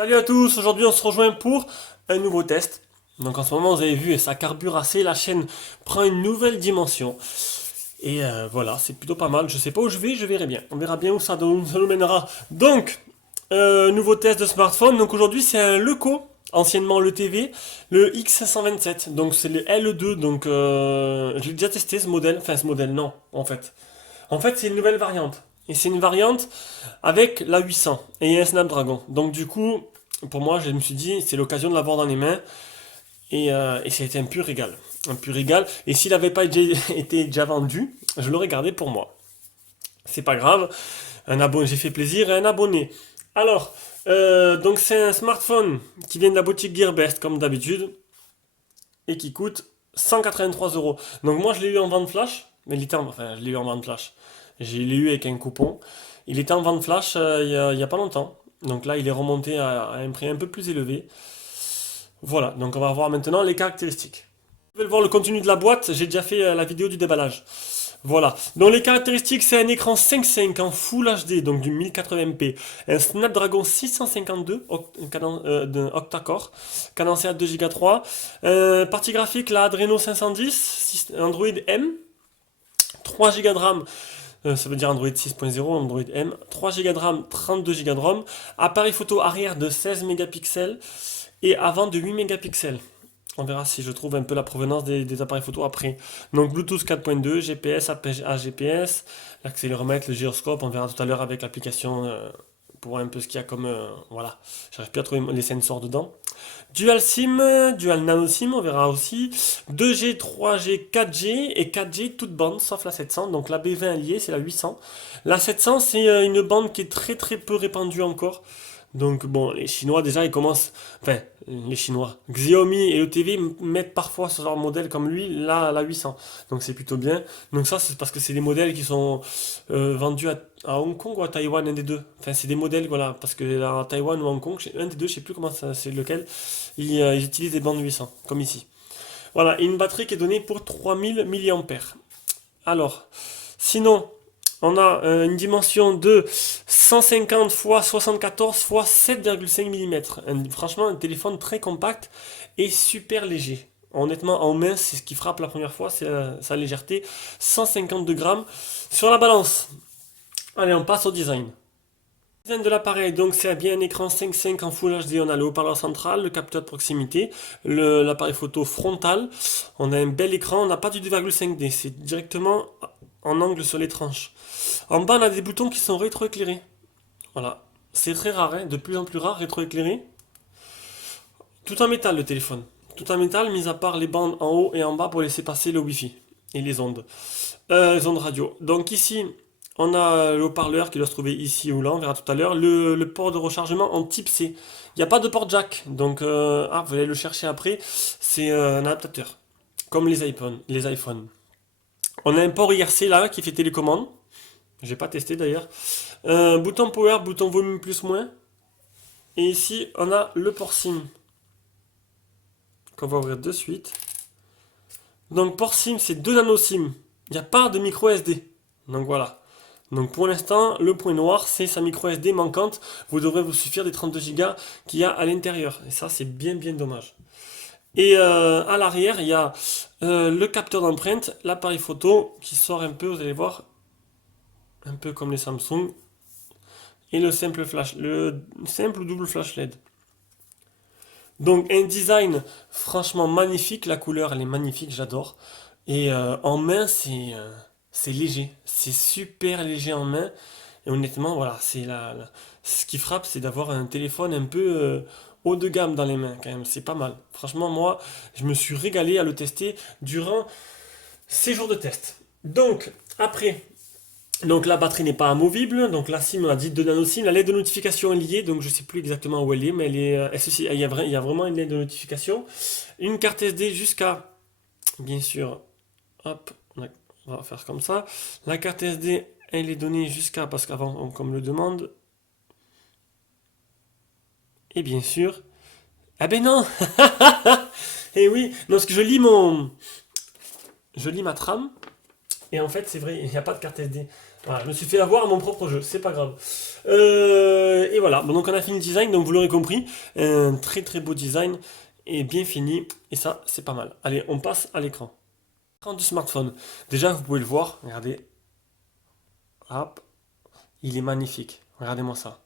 Salut à tous, aujourd'hui on se rejoint pour un nouveau test. Donc en ce moment vous avez vu, ça carbure assez, la chaîne prend une nouvelle dimension. Et voilà, c'est plutôt pas mal. Je sais pas où je verrai bien. On verra bien où ça nous mènera. Donc, nouveau test de smartphone. Donc aujourd'hui c'est un Leco, anciennement le TV, le X527. Donc c'est le L2, donc je l'ai déjà testé ce modèle. Enfin ce modèle non, en fait. En fait c'est une nouvelle variante. Et c'est une variante avec la 800 et un Snapdragon. Donc du coup, pour moi, je me suis dit, c'est l'occasion de l'avoir dans les mains. Et ça a été un pur régal. Un pur régal. Et s'il n'avait pas été déjà vendu, je l'aurais gardé pour moi. C'est pas grave. Un abonné, j'ai fait plaisir à un abonné. Alors, donc c'est un smartphone qui vient de la boutique Gearbest, comme d'habitude, et qui coûte 183 euros. Donc moi, je l'ai eu en vente flash. Mais il était enfin, je l'ai eu en vente flash. Je l'ai eu avec un coupon. Il était en vente flash il y a pas longtemps. Donc là, il est remonté à un prix un peu plus élevé. Voilà, donc on va voir maintenant les caractéristiques. Vous pouvez voir le contenu de la boîte, j'ai déjà fait la vidéo du déballage. Voilà, donc les caractéristiques, c'est un écran 5.5 en Full HD, donc du 1080p, un Snapdragon 652 octa-core, cadencé à 2 Go 3, partie graphique, la Adreno 510, Android M, 3 Go de RAM, ça veut dire Android 6.0, Android M, 3 Go de RAM, 32 Go de ROM, appareil photo arrière de 16 mégapixels et avant de 8 mégapixels. On verra si je trouve un peu la provenance des appareils photo après. Donc Bluetooth 4.2, GPS, AGPS, l'accéléromètre, le gyroscope, on verra tout à l'heure avec l'application pour voir un peu ce qu'il y a comme... voilà, j'arrive plus à trouver les sensors dedans. Dual SIM, Dual Nano SIM, on verra aussi. 2G, 3G, 4G et 4G toute bande sauf la 700. Donc la B20 liée, c'est la 800. La 700, c'est une bande qui est très très peu répandue encore. Donc bon, les Chinois déjà ils commencent, enfin les Chinois, Xiaomi et ETV mettent parfois ce genre de modèle comme lui, là à la 800. Donc c'est plutôt bien. Donc ça c'est parce que c'est des modèles qui sont vendus à Hong Kong ou à Taïwan, un des deux. Enfin c'est des modèles, voilà, parce que à Taïwan ou Hong Kong, un des deux, je sais plus comment ça, c'est lequel, ils utilisent des bandes 800, comme ici. Voilà, et une batterie qui est donnée pour 3000 mAh. Alors, sinon, on a une dimension de 150 x 74 x 7,5 mm. Franchement, un téléphone très compact et super léger. Honnêtement, en main, c'est ce qui frappe la première fois, c'est sa légèreté. 152 grammes sur la balance. Allez, on passe au design. Le design de l'appareil, donc c'est bien un écran 5.5 en Full HD. On a le haut-parleur central, le capteur de proximité, l'appareil photo frontal. On a un bel écran, on n'a pas du 2,5D, c'est directement en angle sur les tranches. En bas, on a des boutons qui sont rétroéclairés. Voilà. C'est très rare, hein, de plus en plus rare, rétroéclairé. Tout en métal, le téléphone. Tout en métal, mis à part les bandes en haut et en bas pour laisser passer le Wi-Fi et les ondes radio. Donc ici, on a le haut-parleur qui doit se trouver ici ou là, on verra tout à l'heure. Le port de rechargement en type C. Il n'y a pas de port jack, donc vous allez le chercher après. C'est un adaptateur, comme les iPhones. On a un port IRC là qui fait télécommande. J'ai pas testé d'ailleurs. Bouton power, bouton volume plus moins. Et ici, on a le port SIM qu'on va ouvrir de suite. Donc port SIM, c'est 2 nano SIM. Il n'y a pas de micro SD. Donc voilà. Donc pour l'instant, le point noir, c'est sa micro SD manquante. Vous devrez vous suffire des 32 Go qu'il y a à l'intérieur. Et ça, c'est bien bien dommage. Et à l'arrière, il y a le capteur d'empreinte, l'appareil photo qui sort un peu, vous allez voir, un peu comme les Samsung. Et le simple ou double flash LED. Donc un design franchement magnifique, la couleur elle est magnifique, j'adore. Et en main c'est léger, c'est super léger en main. Et honnêtement voilà, ce qui frappe c'est d'avoir un téléphone un peu haut de gamme dans les mains quand même, c'est pas mal. Franchement moi je me suis régalé à le tester durant ces jours de test. Donc après donc la batterie n'est pas amovible, donc la SIM on a dit de nano SIM, la LED de notification est liée, donc je ne sais plus exactement où elle est, mais il y a vraiment une LED de notification. Une carte SD jusqu'à, bien sûr, hop, on va faire comme ça. La carte SD, elle est donnée jusqu'à, parce qu'avant, comme le demande. Et bien sûr, ah ben non. Et oui, non, parce que je lis ma trame, et en fait c'est vrai, il n'y a pas de carte SD. Voilà, je me suis fait avoir à mon propre jeu, c'est pas grave. Et voilà, bon, donc on a fini le design, donc vous l'aurez compris, un très très beau design et bien fini, et ça c'est pas mal. Allez, on passe à l'écran. L'écran du smartphone. Déjà, vous pouvez le voir, regardez, hop, il est magnifique. Regardez-moi ça.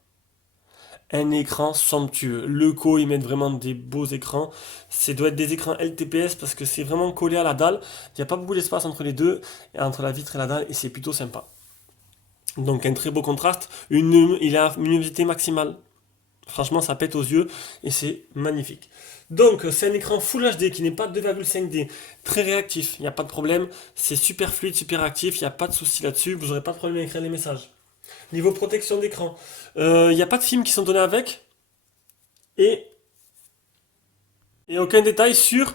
Un écran somptueux. Leco, ils mettent vraiment des beaux écrans. Ça doit être des écrans LTPS parce que c'est vraiment collé à la dalle. Il n'y a pas beaucoup d'espace entre les deux, entre la vitre et la dalle, et c'est plutôt sympa. Donc un très beau contraste. Il a une luminosité maximale. Franchement, ça pète aux yeux et c'est magnifique. Donc c'est un écran Full HD qui n'est pas 2,5D, très réactif, il n'y a pas de problème. C'est super fluide, super actif, il n'y a pas de souci là-dessus. Vous n'aurez pas de problème à écrire les messages. Niveau protection d'écran, il n'y a pas de films qui sont donnés avec et, et aucun détail sur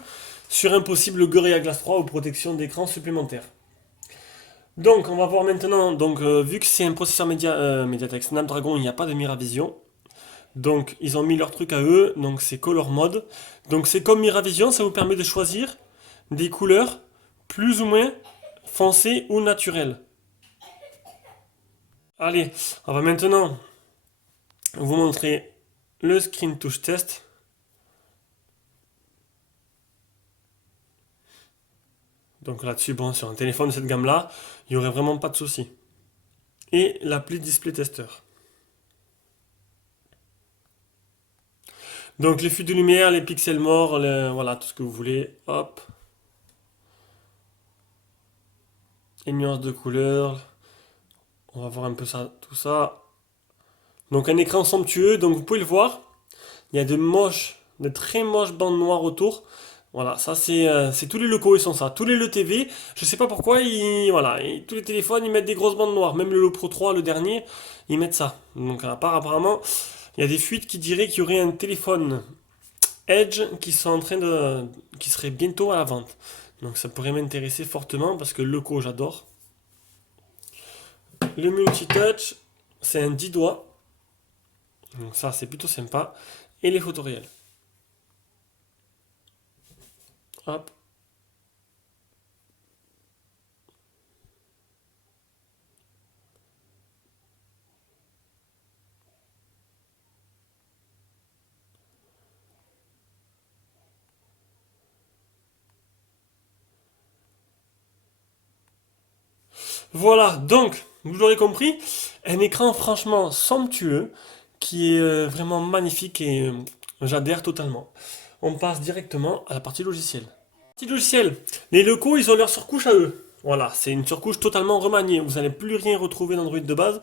un possible Gorilla Glass 3 ou protection d'écran supplémentaire. Donc on va voir maintenant, donc, vu que c'est un processeur Mediatek Snapdragon, il n'y a pas de Miravision. Donc ils ont mis leur truc à eux, donc c'est Color Mode. Donc c'est comme Miravision, ça vous permet de choisir des couleurs plus ou moins foncées ou naturelles. Allez, on va maintenant vous montrer le screen touch test. Donc là-dessus, bon, sur un téléphone de cette gamme-là, il n'y aurait vraiment pas de souci. Et l'appli Display Tester. Donc les fuites de lumière, les pixels morts, voilà, tout ce que vous voulez. Hop. Les nuances de couleurs. On va voir un peu ça, tout ça. Donc un écran somptueux, donc vous pouvez le voir. Il y a de très moches bandes noires autour. Voilà, ça c'est tous les locaux ils sont ça. Tous les LeTV, je sais pas pourquoi voilà, tous les téléphones ils mettent des grosses bandes noires. Même le Pro 3, le dernier, ils mettent ça. Donc apparemment, il y a des fuites qui diraient qu'il y aurait un téléphone Edge qui serait bientôt à la vente. Donc ça pourrait m'intéresser fortement parce que le loco j'adore. Le multitouch, c'est un 10 doigts. Donc ça c'est plutôt sympa. Et les photos réelles. Hop. Voilà, donc, vous l'aurez compris, un écran franchement somptueux, qui est vraiment magnifique et j'adhère totalement. On passe directement à la partie logicielle. Partie logicielle, les locaux, ils ont leur surcouche à eux. Voilà, c'est une surcouche totalement remaniée. Vous n'allez plus rien retrouver d'Android de base,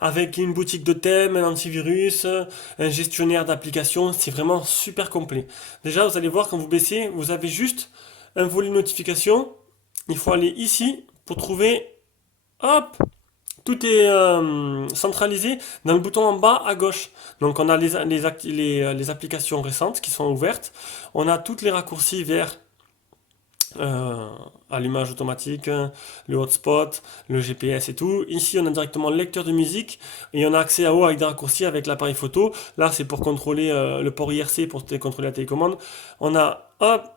avec une boutique de thèmes, un antivirus, un gestionnaire d'applications, c'est vraiment super complet. Déjà, vous allez voir, quand vous baissez, vous avez juste un volet notification. Il faut aller ici pour trouver. Hop, tout est centralisé dans le bouton en bas à gauche. Donc on a les applications récentes qui sont ouvertes. On a toutes les raccourcis vers euh, allumage automatique, le hotspot, le GPS et tout. Ici on a directement le lecteur de musique et on a accès à haut avec des raccourcis avec l'appareil photo. Là c'est pour contrôler le port IRC, pour contrôler la télécommande. On a hop,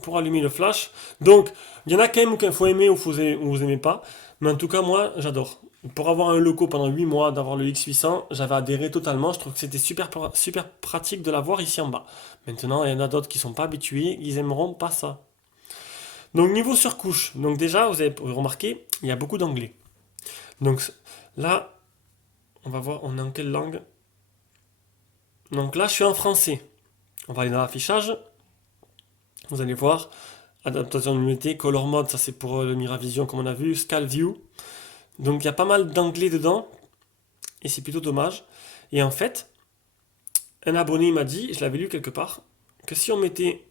pour allumer le flash. Donc, il y en a quand même qu'il faut aimer ou vous aimez pas. Mais en tout cas, moi, j'adore. Pour avoir un loco pendant 8 mois, d'avoir le X800, j'avais adhéré totalement. Je trouve que c'était super pratique de l'avoir ici en bas. Maintenant, il y en a d'autres qui sont pas habitués, ils aimeront pas ça. Donc, niveau surcouche. Donc, déjà, vous avez remarqué, il y a beaucoup d'anglais. Donc, là, on va voir, on est en quelle langue. Donc là, je suis en français. On va aller dans l'affichage. Vous allez voir, adaptation de l'unité, Color Mode, ça c'est pour le Miravision comme on a vu, Scale View. Donc il y a pas mal d'anglais dedans, et c'est plutôt dommage. Et en fait, un abonné m'a dit, je l'avais lu quelque part, que si on mettait.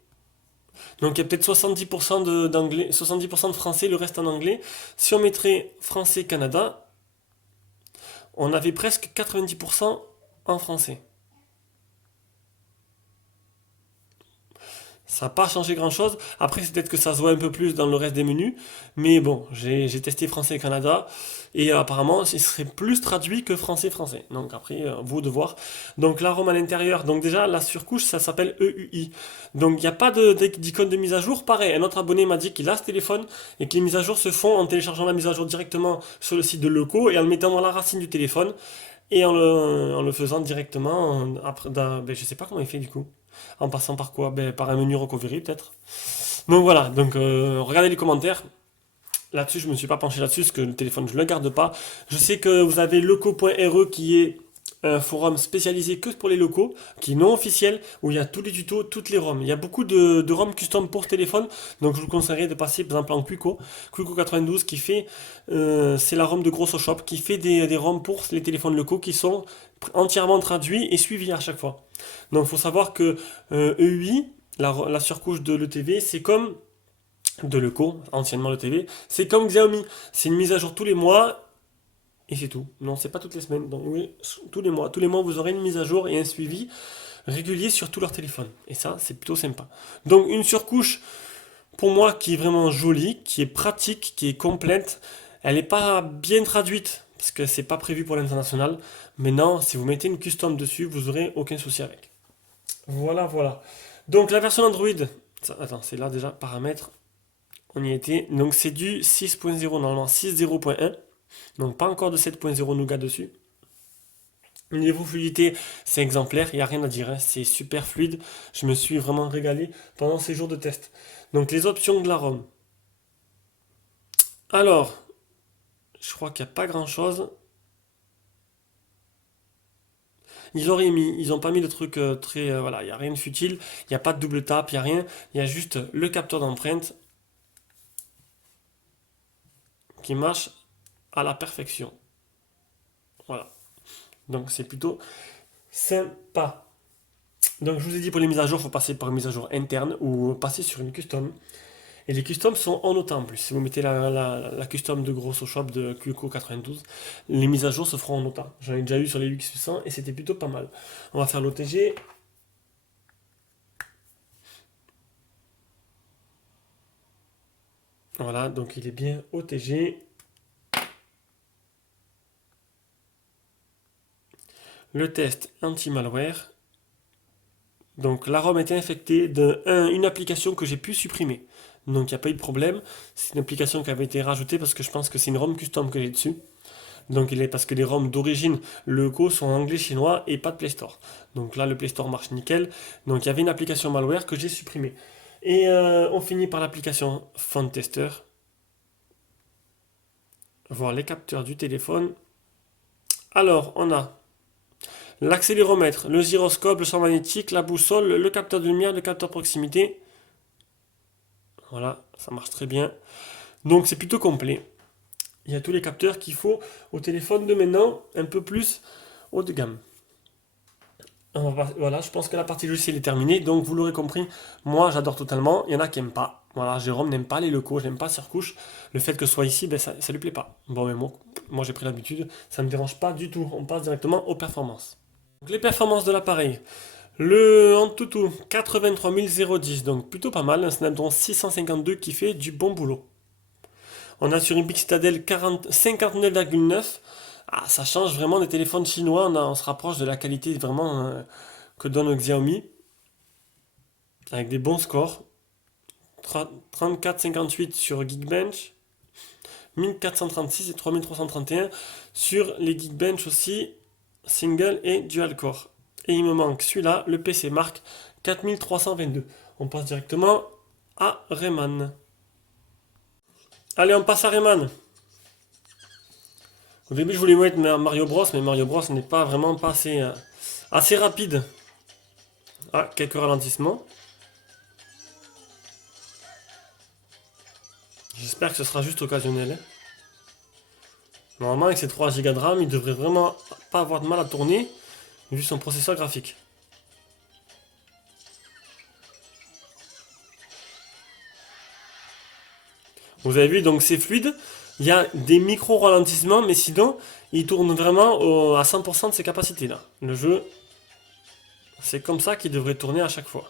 Donc il y a peut-être 70% d'anglais, 70% de français, le reste en anglais. Si on mettrait français-Canada, on avait presque 90% en français. Ça n'a pas changé grand-chose. Après, c'est peut-être que ça se voit un peu plus dans le reste des menus. Mais bon, j'ai testé français et Canada. Et apparemment, il serait plus traduit que français-français. Donc après, vous de voir. Donc l'arôme à l'intérieur. Donc déjà, la surcouche, ça s'appelle EUI. Donc il n'y a pas d'icône de mise à jour. Pareil, un autre abonné m'a dit qu'il a ce téléphone et que les mises à jour se font en téléchargeant la mise à jour directement sur le site de Leco et en le mettant dans la racine du téléphone. Et en le faisant directement, après, ben, je sais pas comment il fait du coup. En passant par quoi? Ben, par un menu recovery peut-être. Donc voilà, donc regardez les commentaires. Là-dessus, je me suis pas penché là-dessus, parce que le téléphone, je ne le garde pas. Je sais que vous avez loco.re qui est un forum spécialisé que pour les locaux, qui est non officiel, où il y a tous les tutos, toutes les ROM. Il y a beaucoup de ROM custom pour ce téléphone, donc je vous conseillerais de passer par exemple en Quico 92 qui fait, c'est la ROM de Grosso Shop, qui fait des ROM pour les téléphones locaux qui sont entièrement traduits et suivis à chaque fois. Donc il faut savoir que EUI, la surcouche de l'ETV, c'est comme de Leco, anciennement l'ETV, c'est comme Xiaomi, c'est une mise à jour tous les mois et c'est tout. Non, c'est pas toutes les semaines. Donc oui, tous les mois. Tous les mois, vous aurez une mise à jour et un suivi régulier sur tout leur téléphone. Et ça, c'est plutôt sympa. Donc une surcouche, pour moi, qui est vraiment jolie, qui est pratique, qui est complète. Elle n'est pas bien traduite, parce que c'est pas prévu pour l'international. Mais non, si vous mettez une custom dessus, vous aurez aucun souci avec. Voilà, voilà. Donc la version Android, attends, c'est là déjà, paramètres, on y était. Donc c'est du 6.0, normalement 6.0.1. Donc pas encore de 7.0 Nougat dessus. Niveau fluidité, c'est exemplaire, il n'y a rien à dire, hein, c'est super fluide. Je me suis vraiment régalé pendant ces jours de test. Donc les options de la ROM. Alors, je crois qu'il n'y a pas grand-chose. Ils n'ont pas mis de truc très, voilà, il n'y a rien de futile, il n'y a pas de double tap, il n'y a rien. Il y a juste le capteur d'empreinte qui marche à la perfection. Voilà. Donc c'est plutôt sympa. Donc je vous ai dit pour les mises à jour, il faut passer par une mise à jour interne ou passer sur une custom. Et les customs sont en autant en plus. Si vous mettez la custom de Grosso Shop de QCO 92, les mises à jour se feront en autant. J'en ai déjà eu sur les UX800 et c'était plutôt pas mal. On va faire l'OTG. Voilà, donc il est bien OTG. Le test anti-malware. Donc la ROM était infectée d'une application que j'ai pu supprimer. Donc il n'y a pas eu de problème. C'est une application qui avait été rajoutée parce que je pense que c'est une ROM custom que j'ai dessus. Donc il est parce que les ROM d'origine locaux sont en anglais chinois et pas de Play Store. Donc là le Play Store marche nickel. Donc il y avait une application malware que j'ai supprimée. Et on finit par l'application Phone Tester. Voir les capteurs du téléphone. Alors on a l'accéléromètre, le gyroscope, le champ magnétique, la boussole, le capteur de lumière, le capteur proximité. Voilà, ça marche très bien. Donc c'est plutôt complet. Il y a tous les capteurs qu'il faut au téléphone de maintenant, un peu plus haut de gamme. Voilà, je pense que la partie logicielle est terminée. Donc vous l'aurez compris, moi j'adore totalement. Il y en a qui n'aiment pas. Voilà, Jérôme n'aime pas les locaux, j'aime pas Surcouche. Le fait que ce soit ici, ben, ça lui plaît pas. Bon, mais moi j'ai pris l'habitude, ça ne me dérange pas du tout. On passe directement aux performances. Donc, les performances de l'appareil. Le Antutu 83010, donc plutôt pas mal. Un Snapdragon 652 qui fait du bon boulot. On a sur une Big Citadel 59,9. Ah, ça change vraiment des téléphones chinois. On se rapproche de la qualité vraiment que donne Xiaomi. Avec des bons scores. 34,58 sur Geekbench. 1436 et 3331 sur les Geekbench aussi. Single et dual core. Et il me manque celui-là, le PC Mark 4322. On passe directement à Rayman. Allez, on passe à Rayman. Au début, je voulais mettre Mario Bros, mais Mario Bros n'est pas vraiment pas assez rapide. Ah, quelques ralentissements. J'espère que ce sera juste occasionnel. Normalement, avec ces 3 Go de RAM, il devrait vraiment pas avoir de mal à tourner, vu son processeur graphique. Vous avez vu, donc c'est fluide. Il y a des micro-ralentissements, mais sinon, il tourne vraiment à 100% de ses capacités là. Le jeu, c'est comme ça qu'il devrait tourner à chaque fois.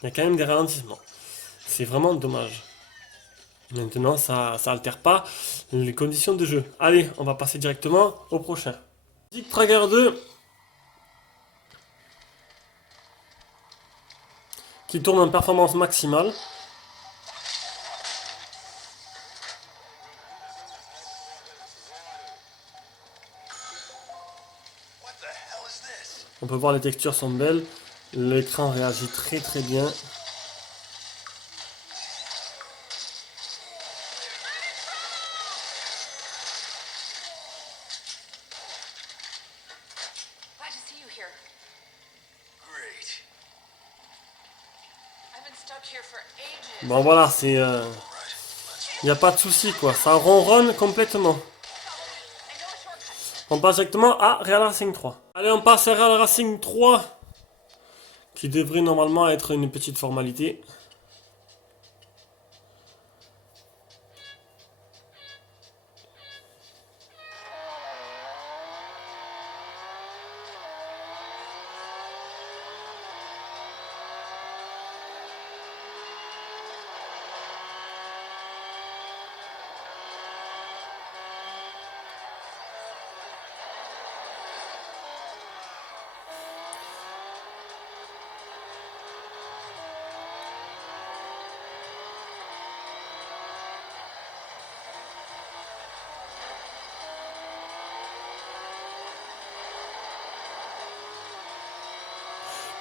Il y a quand même des ralentissements. C'est vraiment dommage. Maintenant, ça altère pas les conditions de jeu. Allez, on va passer directement au prochain. Zig Tracker 2 qui tourne en performance maximale. On peut voir les textures sont belles. L'écran réagit très très bien. Glad to see you here. Great. I've been stuck here for ages. Bon voilà, c'est... Il n'y a pas de souci quoi, ça ronronne complètement. I know a shortcut. On passe directement à Real Racing 3. Allez, on passe à Real Racing 3. Qui devrait normalement être une petite formalité.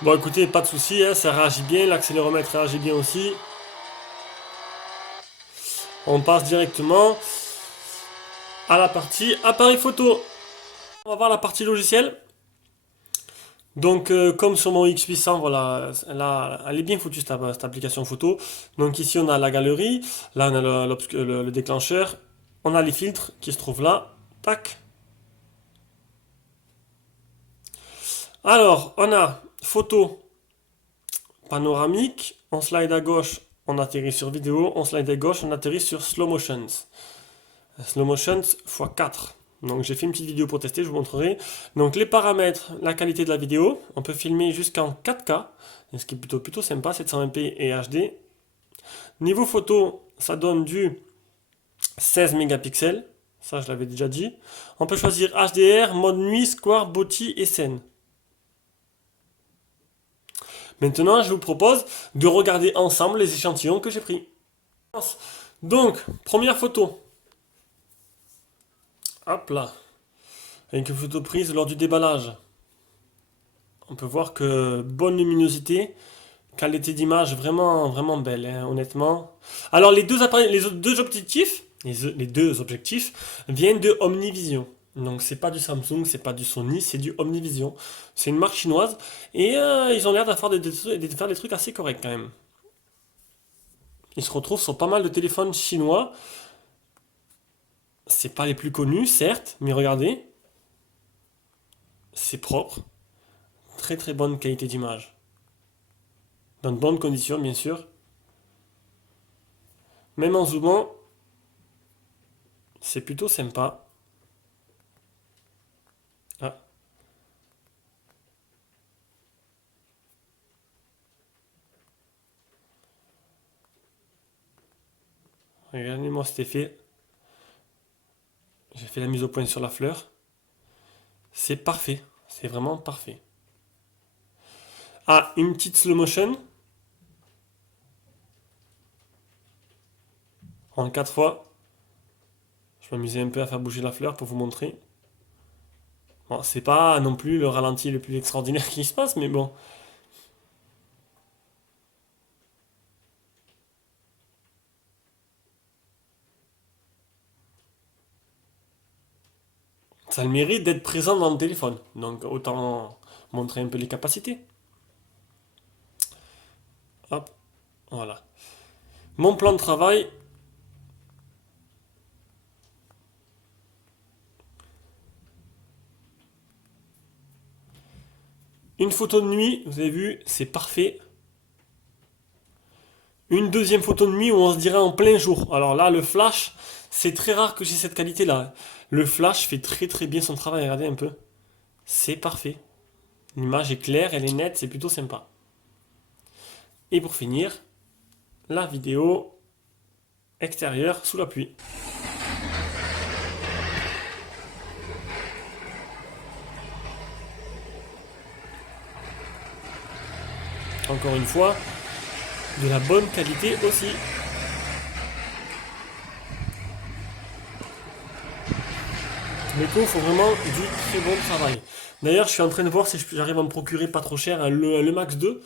Bon écoutez, pas de souci, hein, ça réagit bien, l'accéléromètre réagit bien aussi. On passe directement à la partie appareil photo. On va voir la partie logicielle. Donc comme sur mon X800, voilà, elle est bien foutue cette application photo. Donc ici on a la galerie, là on a le déclencheur, on a les filtres qui se trouvent là. Tac. Alors on a photo panoramique, on slide à gauche, on atterrit sur vidéo, on slide à gauche, on atterrit sur slow motions. Slow motions x4. Donc j'ai fait une petite vidéo pour tester, je vous montrerai. Donc les paramètres, la qualité de la vidéo, on peut filmer jusqu'en 4K, ce qui est plutôt sympa, 720p et HD. Niveau photo, ça donne du 16 mégapixels, ça je l'avais déjà dit. On peut choisir HDR, mode nuit, square, body et scène. Maintenant, je vous propose de regarder ensemble les échantillons que j'ai pris. Donc, première photo. Hop là. Avec une photo prise lors du déballage. On peut voir que bonne luminosité, qualité d'image vraiment, vraiment belle, hein, honnêtement. Alors, les deux appareils, les deux objectifs viennent de Omnivision. Donc c'est pas du Samsung, c'est pas du Sony, c'est du Omnivision. C'est une marque chinoise et ils ont l'air de faire des trucs assez corrects quand même. Ils se retrouvent sur pas mal de téléphones chinois. C'est pas les plus connus, certes, mais regardez. C'est propre. Très très bonne qualité d'image. Dans de bonnes conditions, bien sûr. Même en zoomant, c'est plutôt sympa. Ah. Regardez-moi cet effet. J'ai fait la mise au point sur la fleur. C'est parfait. C'est vraiment parfait. Ah, une petite slow motion. En 4 fois. Je m'amusais un peu à faire bouger la fleur pour vous montrer. Bon, c'est pas non plus le ralenti le plus extraordinaire qui se passe, mais bon. Ça a le mérite d'être présent dans le téléphone. Donc autant montrer un peu les capacités. Hop, voilà. Mon plan de travail. Une photo de nuit, vous avez vu, c'est parfait. Une deuxième photo de nuit où on se dirait en plein jour. Alors là, le flash, c'est très rare que j'ai cette qualité-là. Le flash fait très très bien son travail, regardez un peu. C'est parfait. L'image est claire, elle est nette, c'est plutôt sympa. Et pour finir, la vidéo extérieure sous la pluie. Encore une fois, de la bonne qualité aussi. L'écho faut vraiment du très bon travail. D'ailleurs, je suis en train de voir si j'arrive à me procurer pas trop cher le Max 2.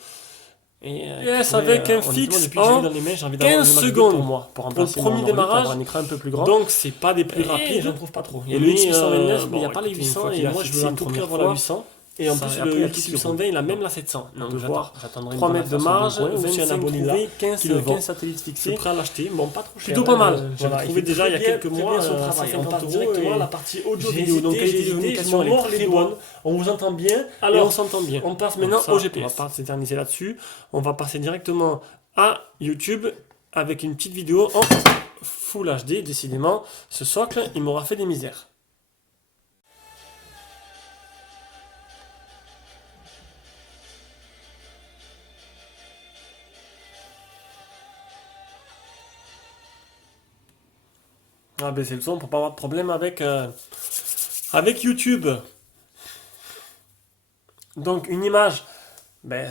Et yes, avec un fixe en 15 secondes pour moi, pour le premier démarrage, un écran un peu plus grand. Donc c'est pas des plus rapides, je ne trouve pas trop. Il y a le X829, mais il n'y a pas les 800 et moi je veux à tout prix avoir la 800. Et en plus, le X820, il a même la 700. Donc, voir 3 mètres de marge, 25 trouvés, 15 satellites fixés. Je suis prêt à l'acheter. Bon, pas trop cher. Plutôt pas mal. J'avais trouvé déjà il y a quelques mois son travail. On passe directement à la partie audio-vidéo. Donc, qualité de communication, elle est très bonne. On vous entend bien et on s'entend bien. On passe maintenant au GPS. On va pas s'éterniser là-dessus. On va passer directement à YouTube avec une petite vidéo en Full HD. Décidément, ce socle, il m'aura fait des misères. On va baisser le son pour pas avoir de problème avec YouTube. Donc une image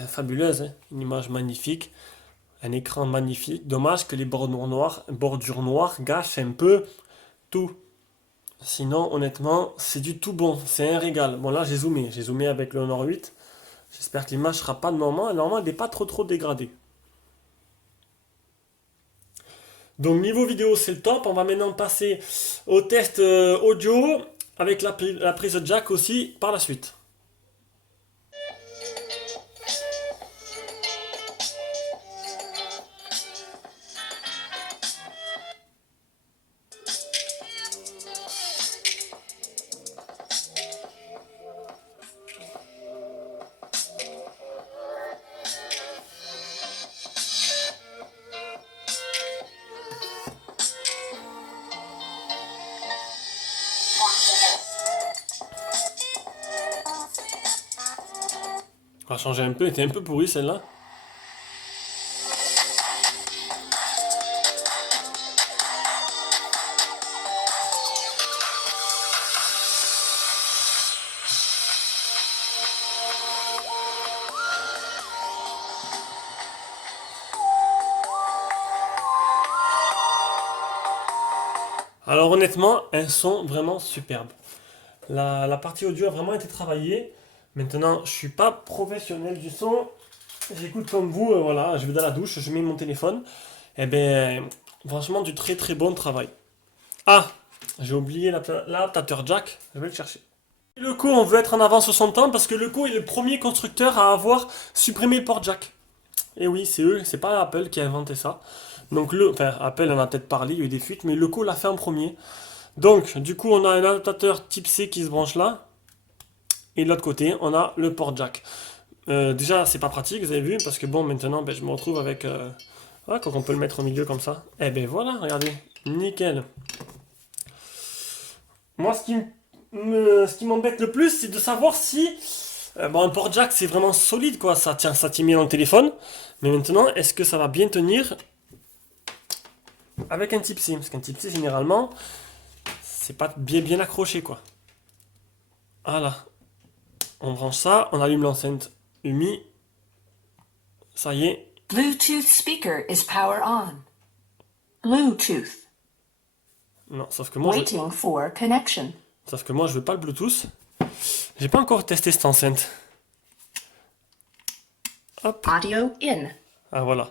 fabuleuse, hein, une image magnifique, un écran magnifique. Dommage que les bordures noires gâchent un peu tout. Sinon honnêtement c'est du tout bon, c'est un régal. Bon là j'ai zoomé avec le Honor 8. J'espère que l'image sera pas normalement. Normalement elle n'est pas trop dégradée. Donc niveau vidéo c'est le top, on va maintenant passer au test audio avec la prise jack aussi par la suite. On va changer un peu, elle était un peu pourrie celle-là. Alors honnêtement, un son vraiment superbe. La partie audio a vraiment été travaillée. Maintenant, je suis pas professionnel du son. J'écoute comme vous, voilà, je vais dans la douche, je mets mon téléphone. Et ben, franchement, du très bon travail. Ah, j'ai oublié l'adaptateur jack, je vais le chercher. Le coup, on veut être en avance sur son temps parce que le coup est le premier constructeur à avoir supprimé le port jack. Et oui, c'est eux, c'est pas Apple qui a inventé ça. Donc Apple en a peut-être parlé, il y a eu des fuites, mais le coup l'a fait en premier. Donc, du coup, on a un adaptateur type C qui se branche là. Et de l'autre côté, on a le port jack. Déjà, c'est pas pratique, vous avez vu, parce que bon, maintenant, je me retrouve avec... quand on peut le mettre au milieu comme ça. Eh ben voilà, regardez, nickel. Moi, ce qui m'embête le plus, c'est de savoir si... un port jack, c'est vraiment solide, quoi. Ça tient bien dans le téléphone. Mais maintenant, est-ce que ça va bien tenir avec un type C? Parce qu'un type C, généralement, c'est pas bien accroché, quoi. Voilà. On branche ça, on allume l'enceinte UMI. Ça y est. Bluetooth speaker is power on. Bluetooth. Non, sauf que moi Waiting for connection. Sauf que moi je veux pas le Bluetooth. J'ai pas encore testé cette enceinte. Hop. Audio in. Ah voilà.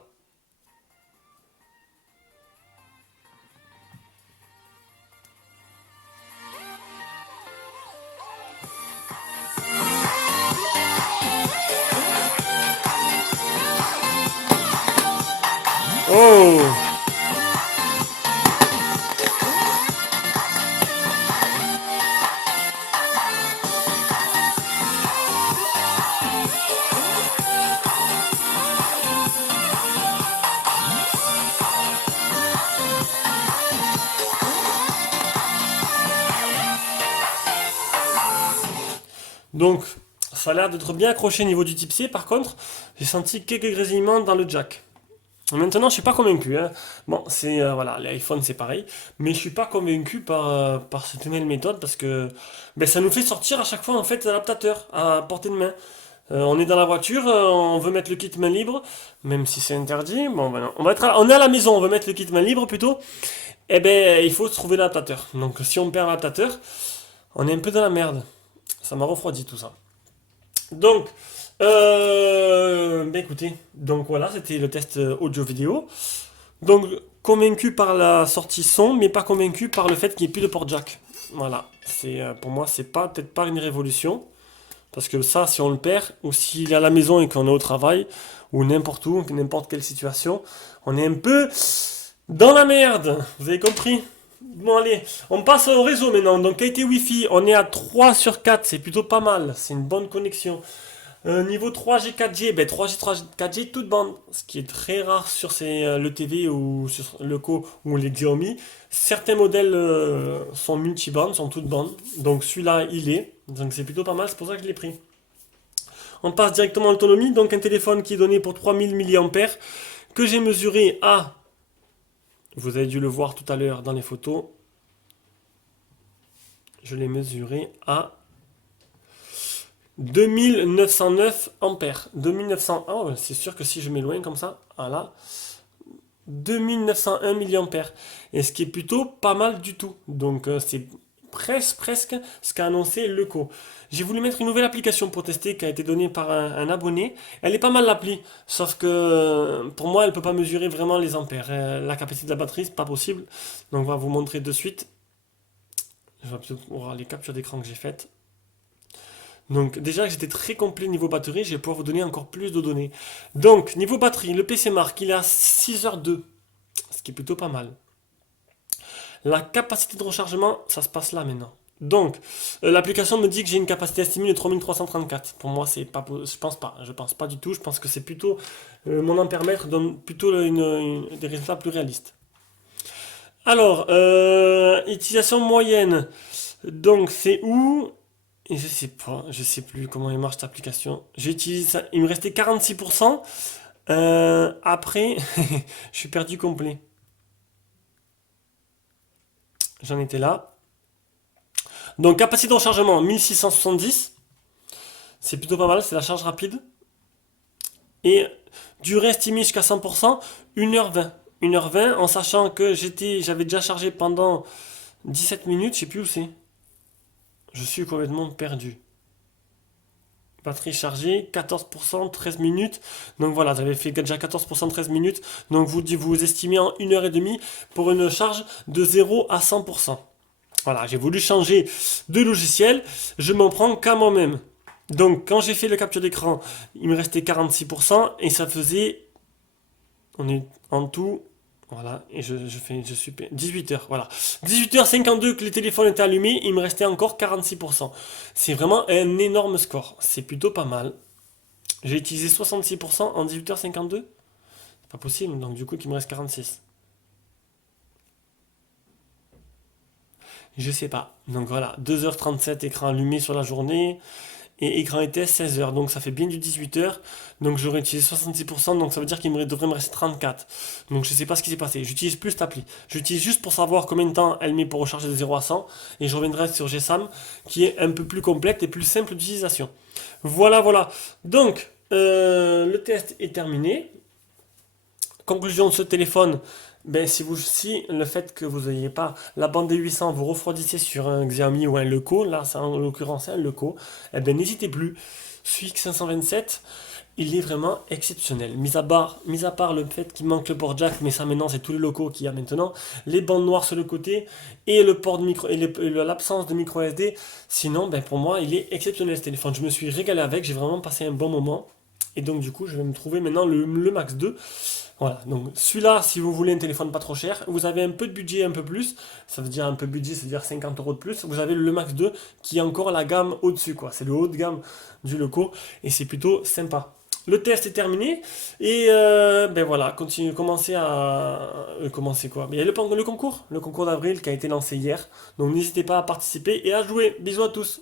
Oh! Donc, Ça a l'air d'être bien accroché au niveau du type C. Par contre, j'ai senti quelques grésillements dans le jack. Maintenant, je suis pas convaincu, hein. Bon, c'est voilà, l'iPhone c'est pareil, mais je suis pas convaincu par cette nouvelle méthode parce que ben, ça nous fait sortir à chaque fois en fait l'adaptateur à portée de main. On est dans la voiture, on veut mettre le kit main libre, même si c'est interdit. Bon, ben non. On est à la maison, on veut mettre le kit main libre plutôt. Eh ben, il faut trouver l'adaptateur. Donc, si on perd l'adaptateur, on est un peu dans la merde. Ça m'a refroidi tout ça. Donc, ben écoutez, donc voilà, c'était le test audio-vidéo. Donc, convaincu par la sortie son, mais pas convaincu par le fait qu'il n'y ait plus de port jack. Voilà, c'est pour moi, c'est pas peut-être pas une révolution. Parce que ça, si on le perd, ou s'il est à la maison et qu'on est au travail, ou n'importe où, n'importe quelle situation, on est un peu dans la merde. Vous avez compris? Bon, allez, on passe au réseau maintenant. Donc, qualité Wi-Fi, on est à 3 sur 4, c'est plutôt pas mal. C'est une bonne connexion. Niveau 3G, 4G, ben 3G, 4G, toute bande. Ce qui est très rare sur le TV ou sur le Co ou les Xiaomi. Certains modèles sont multibandes, sont toutes bandes. Donc celui-là, il est. Donc c'est plutôt pas mal, c'est pour ça que je l'ai pris. On passe directement à l'autonomie. Donc un téléphone qui est donné pour 3000 mAh que j'ai mesuré à... Vous avez dû le voir tout à l'heure dans les photos. Je l'ai mesuré à 2909 ampères. 2900. Oh, c'est sûr que si je m'éloigne comme ça, voilà. 2901 milliampères. Et ce qui est plutôt pas mal du tout. Donc c'est presque ce qu'a annoncé Leco. J'ai voulu mettre une nouvelle application pour tester qui a été donnée par un abonné. Elle est pas mal l'appli, sauf que pour moi elle peut pas mesurer vraiment les ampères. La capacité de la batterie, c'est pas possible. Donc on va vous montrer de suite. Je vais plutôt voir les captures d'écran que j'ai faites. Donc déjà que j'étais très complet niveau batterie, je vais pouvoir vous donner encore plus de données. Donc niveau batterie, le PC marque il est à 6h02, ce qui est plutôt pas mal. La capacité de rechargement, ça se passe là maintenant. Donc l'application me dit que j'ai une capacité estimée de 3334. Pour moi c'est pas, je pense pas du tout. Je pense que c'est plutôt mon ampèremètre donne plutôt des résultats plus réalistes. Alors utilisation moyenne. Donc c'est où? Et je sais pas, je sais plus comment il marche cette application. J'ai utilisé ça, il me restait 46%. Après, je suis perdu complet. J'en étais là. Donc capacité de rechargement 1670. C'est plutôt pas mal, c'est la charge rapide. Et durée estimée jusqu'à 100%, 1h20. 1h20 en sachant que j'avais déjà chargé pendant 17 minutes, je sais plus où c'est. Je suis complètement perdu. Batterie chargée, 14%, 13 minutes. Donc voilà, j'avais fait déjà 14%, 13 minutes. Donc vous estimez en 1h30 pour une charge de 0 à 100%. Voilà, j'ai voulu changer de logiciel. Je m'en prends qu'à moi-même. Donc quand j'ai fait le capture d'écran, il me restait 46% et ça faisait... On est en tout... Voilà, et je suis 18h, voilà. 18h52 que le téléphone était allumé, il me restait encore 46%. C'est vraiment un énorme score. C'est plutôt pas mal. J'ai utilisé 66% en 18h52. C'est pas possible, donc du coup, il me reste 46. Je sais pas. Donc voilà, 2h37 écran allumé sur la journée. Et écran était 16h, donc ça fait bien du 18h. Donc j'aurais utilisé 66%, donc ça veut dire qu'il devrait me rester 34. Donc je sais pas ce qui s'est passé. J'utilise plus cette appli. J'utilise juste pour savoir combien de temps elle met pour recharger de 0 à 100. Et je reviendrai sur GSAM, qui est un peu plus complète et plus simple d'utilisation. Voilà, voilà. Donc, le test est terminé. Conclusion de ce téléphone, ben, si le fait que vous n'ayez pas la bande D800 vous refroidissez sur un Xiaomi ou un Leco, là c'est en l'occurrence un Leco, eh ben, n'hésitez plus. Celui 527, il est vraiment exceptionnel. Mis à part le fait qu'il manque le port jack, mais ça maintenant c'est tous les locaux qu'il y a maintenant, les bandes noires sur le côté et le port de micro et l'absence de micro SD. Sinon, ben, pour moi, il est exceptionnel ce téléphone. Je me suis régalé avec, j'ai vraiment passé un bon moment. Et donc du coup, je vais me trouver maintenant le Max 2. Voilà, donc celui-là, si vous voulez un téléphone pas trop cher, vous avez un peu de budget, un peu plus, ça veut dire un peu de budget, c'est-à-dire 50 euros de plus, vous avez le Max 2 qui est encore la gamme au-dessus, quoi. C'est le haut de gamme du Leco et c'est plutôt sympa. Le test est terminé et ben voilà, commencez quoi. Il y a le concours d'avril qui a été lancé hier, donc n'hésitez pas à participer et à jouer. Bisous à tous.